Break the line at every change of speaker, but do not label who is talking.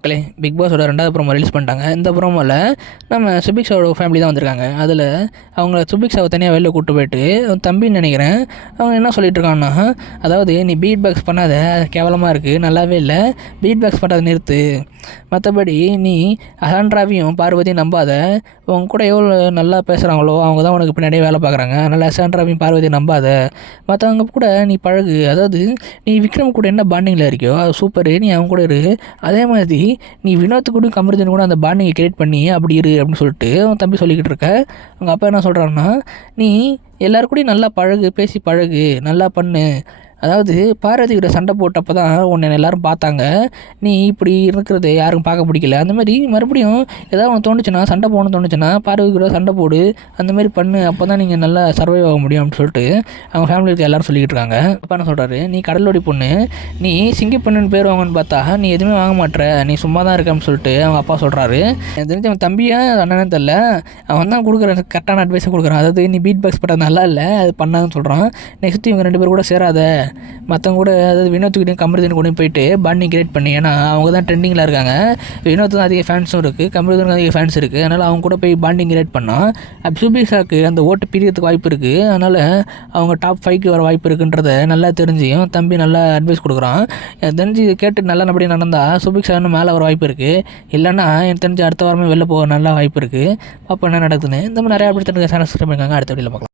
மக்களே பிக் பாஸோட ரெண்டாவது promo release பண்ணிட்டாங்க. இந்த ப்ரோமோவில் நம்ம சுபிக்ஷாவோட ஃபேமிலி தான் வந்திருக்காங்க. அதில் அவங்க சுபிக்ஷாவை தனியாக வெளில கூப்பிட்டு போயிட்டு தம்பின்னு நினைக்கிறேன் அவங்க என்ன சொல்லிட்டு இருக்காங்கன்னா அதாவது நீ பீட் பாக்ஸ் பண்ணாத கேவலமாக இருக்குது நல்லாவே இல்லை. பீட் பாக்ஸ் பண்ணாத நிறுத்து. மற்றபடி நீ அசாண்ட்ராவையும் பார்வதியும் நம்பாத. உன் கூட எவ்வளோ நல்லா பேசுகிறாங்களோ அவங்க தான் உனக்கு பின்னாடியே வேலை பார்க்குறாங்க. அதனால் அசாண்ட்ராவையும் பார்வதியும் நம்பாத. மற்றவங்க கூட நீ பழகு. அதாவது நீ விக்ரம் கூட என்ன பாண்டிங்கில் இருக்கியோ அது சூப்பர் நீ அவங்க கூட இரு. அதே மாதிரி நீ வினோத் கூட கமருதன் கூட அந்த பாண்டிங்கை கிரியேட் பண்ணி அப்படி இரு அப்படின்னு சொல்லிட்டு அவன் தம்பி சொல்லிக்கிட்டு இருக்க. அவங்க அப்பா என்ன சொல்கிறான்னா நீ எல்லாருக்கூடையும் கூடயும் நல்லா பழகு பேசி பழகு நல்லா பண்ணு. அதாவது பார்வதி கிட்ட சண்டை போட்டப்போ தான் உன்னை எல்லாரும் பார்த்தாங்க. நீ இப்படி இருக்கிறது யாருக்கும் பார்க்க பிடிக்கல. அந்த மாதிரி மறுபடியும் ஏதாவது ஒன்று தோணுச்சுன்னா சண்டை போகணும்னு தோணுச்சுன்னா பார்வதி கூட சண்டை போடு. அந்த மாதிரி பண்ணு. அப்போ தான் நீங்கள் நல்லா சர்வைவ் ஆக முடியும் அப்படின்னு சொல்லிட்டு அவங்க ஃபேமிலி இருக்க எல்லாரும் சொல்லிக்கிட்டு இருக்காங்க. அப்பா என்ன சொல்கிறாரு நீ கடலோடி பொண்ணு. நீ சிங்கி பொண்ணுன்னு பேர் வாங்கன்னு பார்த்தா நீ எதுவுமே வாங்க மாட்ற. நீ சும்மா தான் இருக்கன்னு சொல்லிட்டு அவங்க அப்பா சொல்கிறாரு எனக்கு அவன் தம்பியா அண்ணனே தெரில அவன் தான் கொடுக்குற கரெக்டான அட்வைஸை கொடுக்குறான். அதாவது நீ பீட் பாக்ஸ் பண்ணுறது நல்லா இல்லை அது பண்ணாதுன்னு சொல்கிறான் நெக்ஸ்ட் இவங்க ரெண்டு பேர் கூட சேராத. மற்றவங்க கூட அதாவது வினோத்துக்கிட்டையும் கமருதன் கூடயும் போயிட்டு பாண்டிங் கிரியேட் பண்ணி ஏன்னா அவங்க தான் ட்ரெண்டிங்கில் இருக்காங்க. வினோத் தான் அதிக ஃபேன்ஸும் இருக்குது கமருதனுக்கு அதிக ஃபேன்ஸ் இருக்குது அதனால் அவங்க கூட போய் பாண்டிங் கிரியேட் பண்ணோம் அப்போ சுபிஷாக்கு அந்த ஓட்டு பிரியறதுக்கு வாய்ப்பு இருக்குது அதனால் அவங்க டாப் ஃபைவ்க்கு வர வாய்ப்பு இருக்குன்றத நல்லா தெரிஞ்சியும் தம்பி நல்லா அட்வைஸ் கொடுக்குறான். எனக்கு தெரிஞ்சு கேட்டு நல்ல நபடி நடந்தால் சுபிக்ஷா இன்னும் மேலே வர வாய்ப்பு இருக்குது இல்லைன்னா எனக்கு தெரிஞ்சு அடுத்த வாரமே வெளில போக நல்லா வாய்ப்பு இருக்குது அப்போ என்ன நடக்குதுன்னு. இந்த மாதிரி நிறையா அப்படி தெரிஞ்ச சேனல் சப்ஸ்கிரைப் பண்ணிருக்காங்க அடுத்த வீடியோவில் பார்க்கலாம்.